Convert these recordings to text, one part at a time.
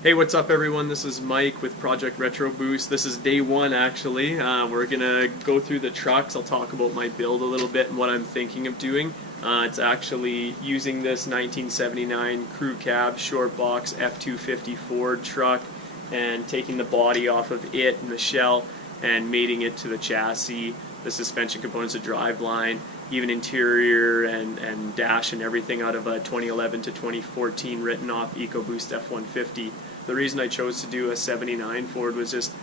Hey, what's up everyone? This is Mike with Project Retroboost. This is day one actually. We're gonna go through the trucks. I'll talk about my build a little bit and what I'm thinking of doing. It's actually using this 1979 crew cab short box F250 Ford truck and taking the body off of it and the shell and mating it to the chassis, the suspension components, the driveline, even interior and dash and everything out of a 2011 to 2014 written off Ecoboost F150. The reason I chose to do a 79 Ford was just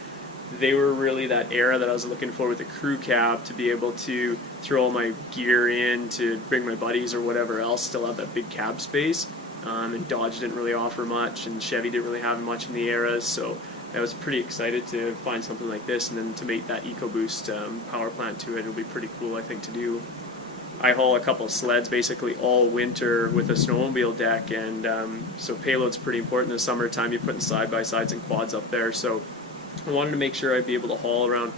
they were really that era that I was looking for with the crew cab, to be able to throw all my gear in, to bring my buddies or whatever else, still have that big cab space. And Dodge didn't really offer much, and Chevy didn't really have much in the era, so I was pretty excited to find something like this, and then to make that Ecoboost power plant to it. It'll be pretty cool, I think, to do. I haul a couple of sleds basically all winter with a snowmobile deck, and so payload's pretty important in the summertime. You're putting side-by-sides and quads up there, so I wanted to make sure I'd be able to haul around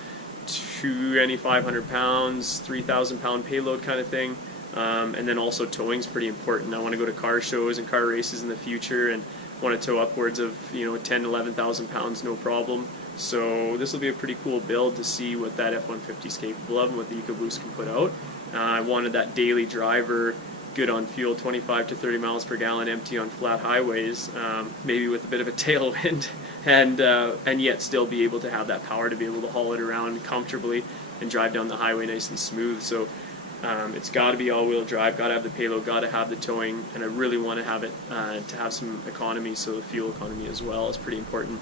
2,500 pounds, 3,000 pound payload kind of thing. And then also towing's pretty important. I want to go to car shows and car races in the future, and want to tow upwards of 10,000 to 11,000 pounds, no problem. So this will be a pretty cool build to see what that F-150 is capable of and what the Ecoboost can put out. I wanted that daily driver, good on fuel, 25 to 30 miles per gallon, empty on flat highways, maybe with a bit of a tailwind, and yet still be able to have that power to be able to haul it around comfortably and drive down the highway nice and smooth. So it's got to be all-wheel drive, got to have the payload, got to have the towing, and I really want to have it to have some economy, so the fuel economy as well is pretty important.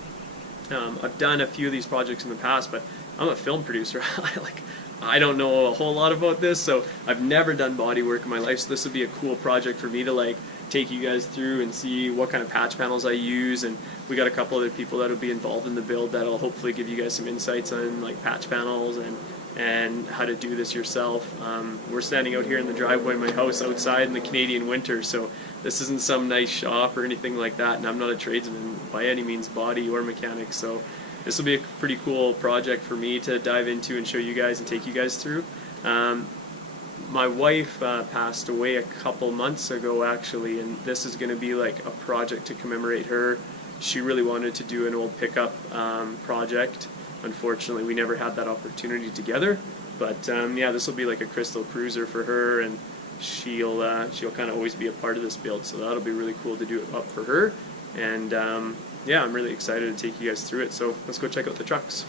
I've done a few of these projects in the past, but I'm a film producer. I don't know a whole lot about this, so I've never done body work in my life, so this would be a cool project for me to take you guys through and see what kind of patch panels I use. And we got a couple other people that will be involved in the build that'll hopefully give you guys some insights on patch panels and how to do this yourself. We're standing out here in the driveway of my house outside in the Canadian winter, so this isn't some nice shop or anything like that, and I'm not a tradesman by any means, body or mechanic, so this will be a pretty cool project for me to dive into and show you guys and take you guys through. My wife passed away a couple months ago actually, and this is going to be like a project to commemorate her. She really wanted to do an old pickup project. Unfortunately, we never had that opportunity together, but yeah, this will be like a crystal cruiser for her, and she'll kind of always be a part of this build, so that'll be really cool to do it up for her. And yeah, I'm really excited to take you guys through it, so let's go check out the trucks.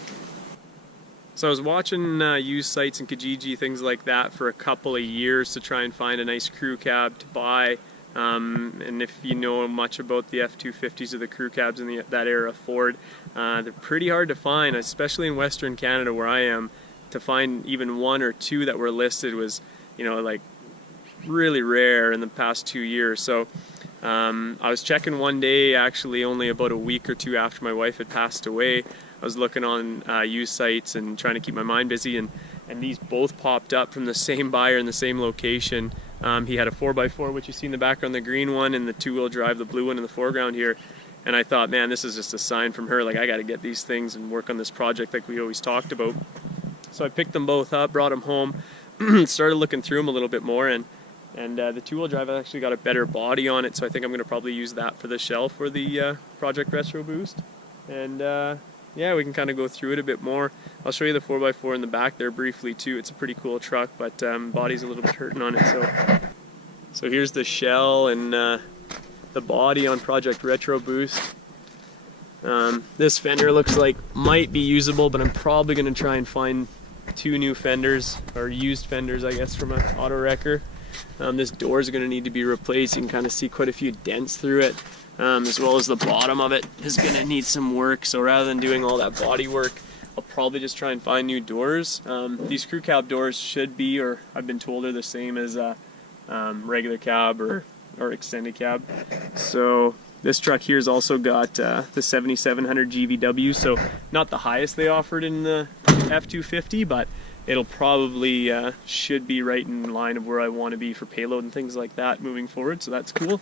So I was watching used sites in Kijiji, things like that, for a couple of years to try and find a nice crew cab to buy. And if you know much about the F-250s or the crew cabs in that era of Ford, they're pretty hard to find, especially in Western Canada where I am. To find even one or two that were listed was, really rare in the past 2 years. So I was checking one day, actually only about a week or two after my wife had passed away. I was looking on used sites and trying to keep my mind busy, and these both popped up from the same buyer in the same location. He had a 4x4, which you see in the background, the green one, and the two-wheel drive, the blue one in the foreground here. And I thought, man, this is just a sign from her, I got to get these things and work on this project like we always talked about. So I picked them both up, brought them home, started looking through them a little bit more, and the two-wheel drive actually got a better body on it, so I think I'm going to probably use that for the shell for the Project Retroboost. And yeah, we can kind of go through it a bit more. I'll show you the 4x4 in the back there briefly too. It's a pretty cool truck, but body's a little bit hurting on it. So here's the shell and the body on Project Retroboost. This fender looks like might be usable, but I'm probably going to try and find two new fenders, or used fenders I guess, from an auto wrecker. This door is going to need to be replaced. You can kind of see quite a few dents through it, as well as the bottom of it is going to need some work. So rather than doing all that body work, I'll probably just try and find new doors. These crew cab doors should be, or I've been told, are the same as regular cab or extended cab. So this truck here has also got the 7700 GVW, so not the highest they offered in the F250, but it'll probably should be right in line of where I want to be for payload and things like that moving forward, so that's cool.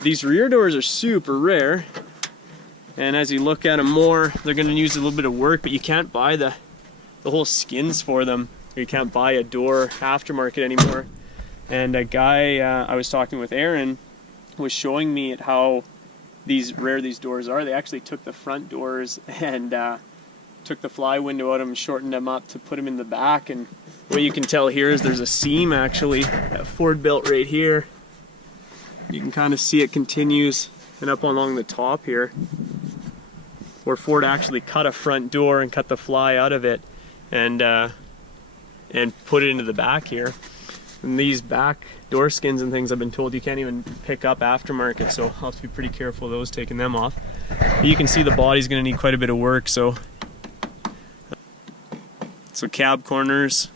These rear doors are super rare, and as you look at them more, they're going to use a little bit of work, but you can't buy the whole skins for them. You can't buy a door aftermarket anymore. And a guy I was talking with, Aaron, was showing me how rare these doors are. They actually took the front doors and took the fly window out of them, shortened them up to put them in the back. And what you can tell here is there's a seam actually that Ford built right here. You can kind of see it continues and up along the top here, where Ford actually cut a front door and cut the fly out of it and put it into the back here. And these back door skins and things, I've been told you can't even pick up aftermarket, so I'll have to be pretty careful of those, taking them off. But you can see the body's going to need quite a bit of work. So cab corners,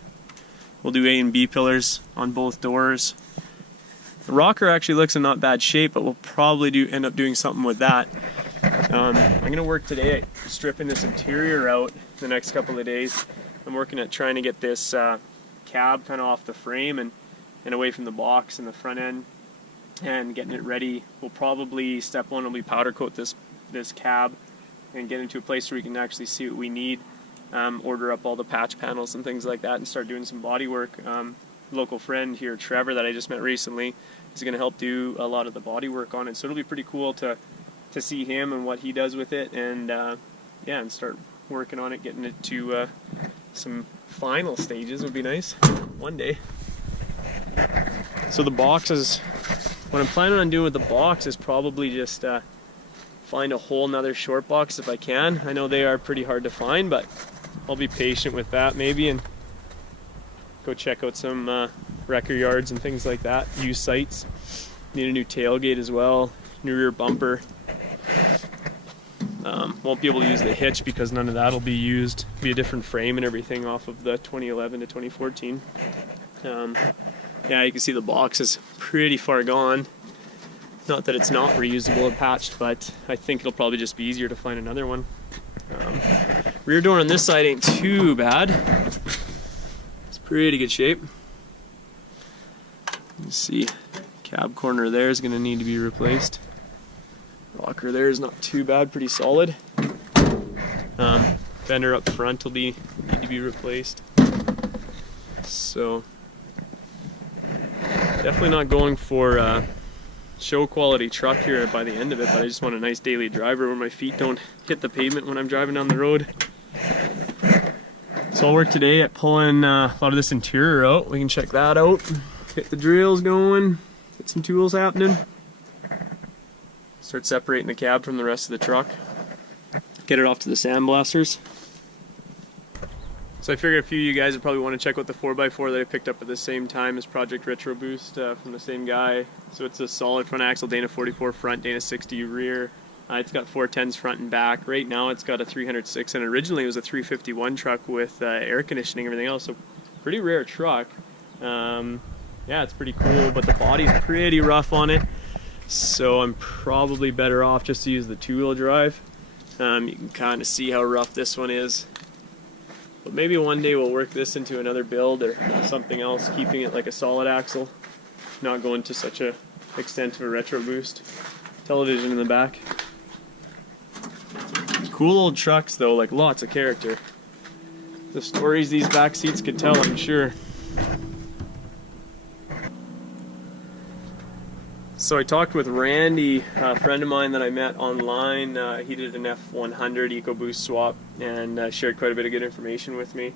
we'll do A and B pillars on both doors. The rocker actually looks in not bad shape, but we'll probably end up doing something with that. I'm going to work today at stripping this interior out the next couple of days. I'm working at trying to get this cab kind of off the frame and away from the box in the front end and getting it ready. We'll probably, step one will be powder coat this cab and get into a place where we can actually see what we need. Order up all the patch panels and things like that and start doing some body work. Local friend here, Trevor, that I just met recently, is going to help do a lot of the body work on it. So it'll be pretty cool to see him and what he does with it, and yeah, and start working on it, getting it to some final stages would be nice one day. So the boxes, what I'm planning on doing with the box is probably just find a whole nother short box if I can. I know they are pretty hard to find, but I'll be patient with that maybe and go check out some wrecker yards and things like that, used sites. Need a new tailgate as well, new rear bumper. Won't be able to use the hitch because none of that will be used. Be a different frame and everything off of the 2011 to 2014. Yeah, you can see the box is pretty far gone. Not that it's not reusable or patched, but I think it'll probably just be easier to find another one. Rear door on this side ain't too bad. It's pretty good shape. Let's see, cab corner there is going to need to be replaced. Rocker there is not too bad, pretty solid. Fender up front will need to be replaced. So definitely not going for show quality truck here by the end of it, but I just want a nice daily driver where my feet don't hit the pavement when I'm driving down the road. So I'll work today at pulling a lot of this interior out. We can check that out, get the drills going, get some tools happening, start separating the cab from the rest of the truck, get it off to the sandblasters. So I figured a few of you guys would probably want to check out the 4x4 that I picked up at the same time as Project Retroboost from the same guy. So it's a solid front axle, Dana 44 front, Dana 60 rear. It's got 410s front and back. Right now it's got a 306, and originally it was a 351 truck with air conditioning and everything else. So pretty rare truck. Yeah, it's pretty cool, but the body's pretty rough on it. So I'm probably better off just to use the two-wheel drive. You can kind of see how rough this one is. But maybe one day we'll work this into another build or something else, keeping it like a solid axle, not going to such a extent of a Retroboost. Television in the back. Cool old trucks though, like lots of character. The stories these back seats could tell, I'm sure. So I talked with Randy, a friend of mine that I met online. He did an F150 Ecoboost swap and shared quite a bit of good information with me.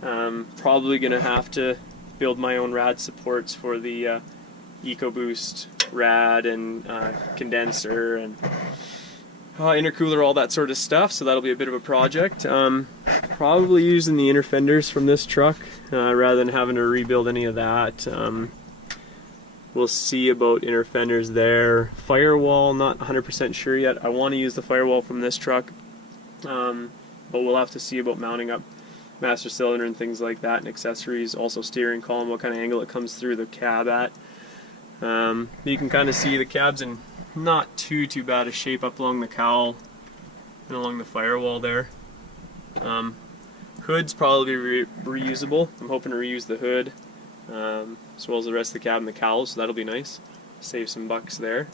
Probably going to have to build my own rad supports for the Ecoboost rad and condenser and intercooler, all that sort of stuff. So that'll be a bit of a project. Probably using the inner fenders from this truck rather than having to rebuild any of that. We'll see about inner fenders there. Firewall, not 100% sure yet. I want to use the firewall from this truck, but we'll have to see about mounting up master cylinder and things like that, and accessories. Also steering column, what kind of angle it comes through the cab at. You can kind of see the cab's in not too bad a shape up along the cowl and along the firewall there. Hood's probably reusable. I'm hoping to reuse the hood. As well as the rest of the cab and the cowl, so that'll be nice. Save some bucks there.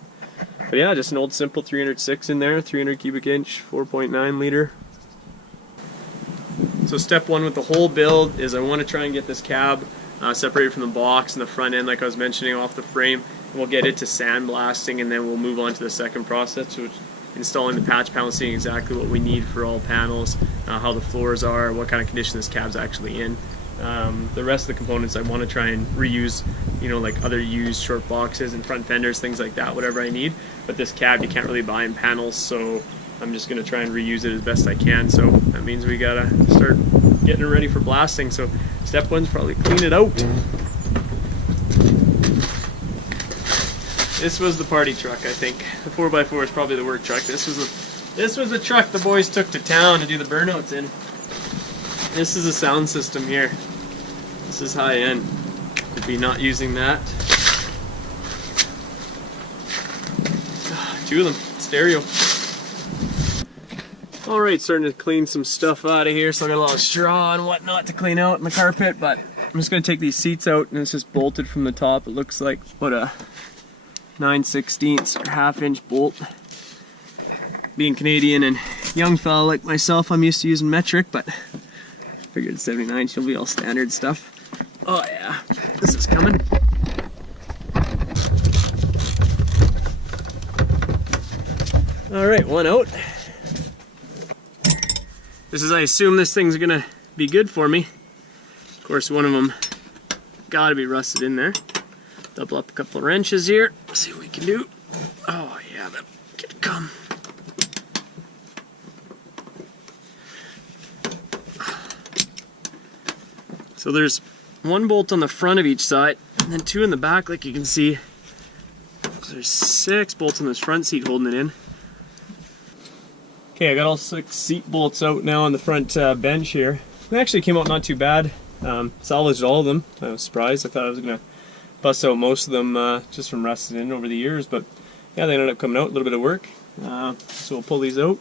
But yeah, just an old simple 306 in there, 300 cubic inch, 4.9 liter. So step one with the whole build is I want to try and get this cab separated from the box and the front end, like I was mentioning, off the frame, We'll get it to sandblasting, and then we'll move on to the second process, which is installing the patch panel, seeing exactly what we need for all panels, how the floors are, what kind of condition this cab's actually in. The rest of the components I want to try and reuse, you know, like other used short boxes and front fenders, things like that, whatever I need. But this cab you can't really buy in panels, so I'm just going to try and reuse it as best I can. So that means we gotta start getting it ready for blasting. So step one's probably clean it out. This was the party truck, I think. The 4x4 is probably the work truck. This was the truck the boys took to town to do the burnouts in. This is a sound system here. This is high end. Could be not using that. Two of them, stereo. Alright, starting to clean some stuff out of here. So I got a lot of straw and whatnot to clean out in the carpet, but I'm just going to take these seats out, and it's just bolted from the top. It looks like about a 9/16 or half-inch bolt. Being Canadian and young fella like myself, I'm used to using metric, but figured 79 she'll be all standard stuff. Oh yeah, this is coming. Alright, one out. This is, I assume this thing's gonna be good for me. Of course, one of them gotta be rusted in there. Double up a couple of wrenches here, see what we can do. Oh yeah, that could come. So there's one bolt on the front of each side, and then two in the back, like you can see. So there's 6 bolts on this front seat holding it in. Okay, I got all 6 seat bolts out now on the front bench here. They actually came out not too bad. Salvaged all of them. I was surprised. I thought I was gonna bust out most of them just from rusting in over the years, but yeah, they ended up coming out. A little bit of work. So we'll pull these out.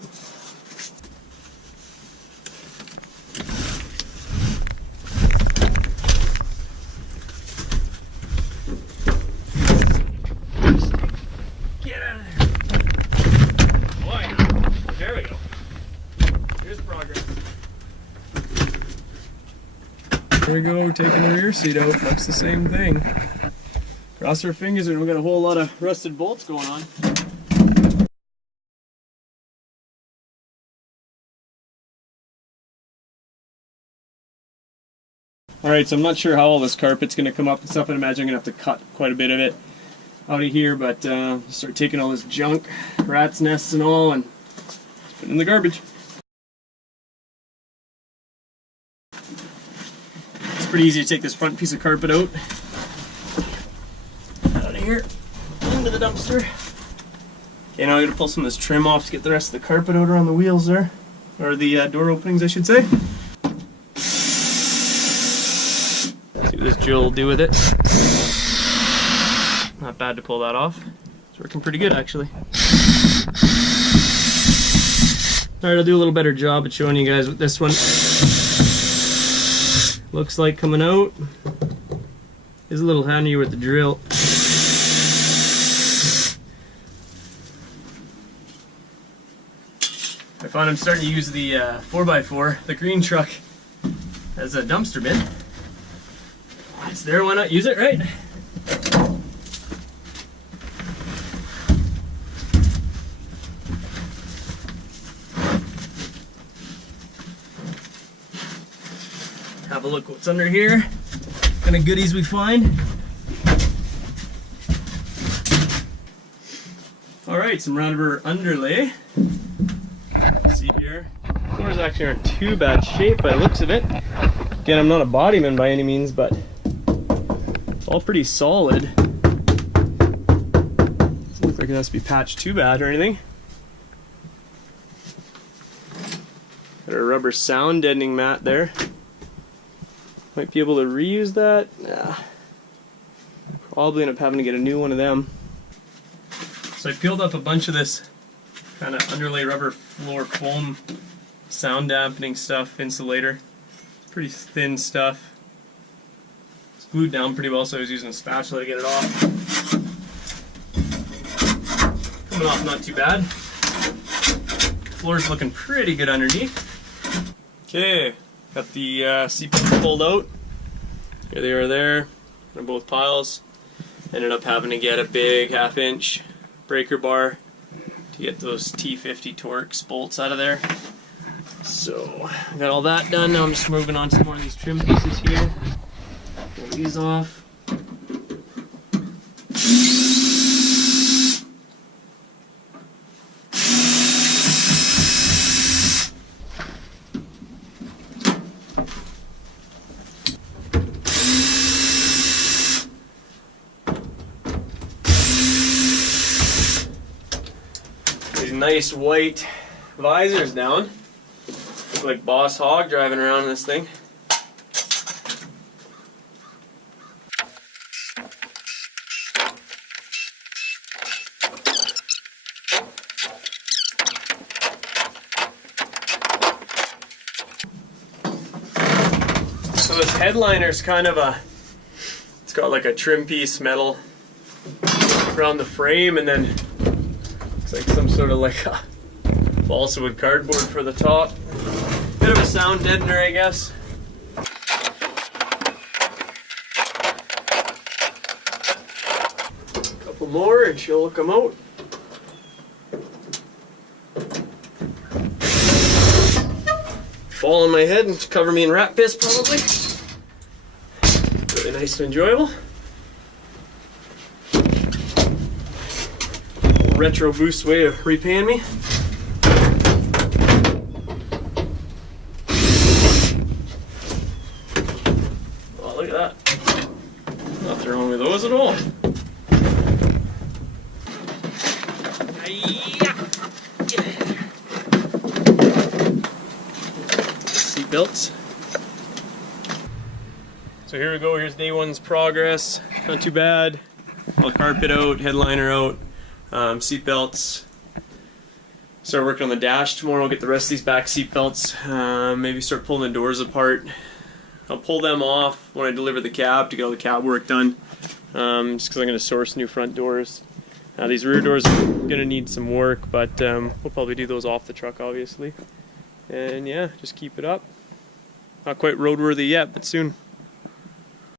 There we go, taking the rear seat out. That's the same thing. Cross our fingers, and we got a whole lot of rusted bolts going on. Alright, so I'm not sure how all this carpet's going to come up and stuff. I imagine I'm going to have to cut quite a bit of it out of here, but start taking all this junk, rat's nests and all, and put it in the garbage. Pretty easy to take this front piece of carpet out of here into the dumpster. Okay, now I'm gonna pull some of this trim off to get the rest of the carpet out around the wheels there, or the door openings, I should say. See what this drill will do with it. Not bad to pull that off. It's working pretty good, actually. Alright, I'll do a little better job at showing you guys what this one looks like coming out. It's a little handier with the drill. I find I'm starting to use the 4x4, the green truck, as a dumpster bin. It's there, why not use it, right? Have a look what's under here. What kind of goodies we find. Alright, some roundabout underlay. See here. Floors actually aren't too bad shape by the looks of it. Again, I'm not a bodyman by any means, but it's all pretty solid. Doesn't look like it has to be patched too bad or anything. Got a rubber sound deadening mat there. Might be able to reuse that. Nah. Probably end up having to get a new one of them. So I peeled up a bunch of this kind of underlay rubber floor foam sound dampening stuff, insulator. Pretty thin stuff. It's glued down pretty well, so I was using a spatula to get it off. Coming off not too bad. Floor's looking pretty good underneath. Okay. Got the CPs pulled out. Here they are there. They're both piles. Ended up having to get a big 1/2 inch breaker bar to get those T50 Torx bolts out of there. So I got all that done. Now I'm just moving on to some more of these trim pieces here. Pull these off. Nice white visors down. Look like Boss Hog driving around in this thing. So this headliner's kind of it's got like a trim piece metal around the frame, and then like some sort of like a balsa wood cardboard for the top. Bit of a sound deadener, I guess. A couple more and she'll come out. Fall on my head and cover me in rat piss probably. Really nice and enjoyable. Retroboost way of repaying me. Oh, look at that. Nothing wrong with those at all. Seat belts. So here we go, here's day one's progress. Not too bad. All the carpet out, headliner out. Seat belts. Start working on the dash tomorrow. Get the rest of these back seat belts. Maybe start pulling the doors apart. I'll pull them off when I deliver the cab to get all the cab work done. Just because I'm going to source new front doors. These rear doors are going to need some work, but we'll probably do those off the truck, obviously. And yeah, just keep it up. Not quite roadworthy yet, but soon.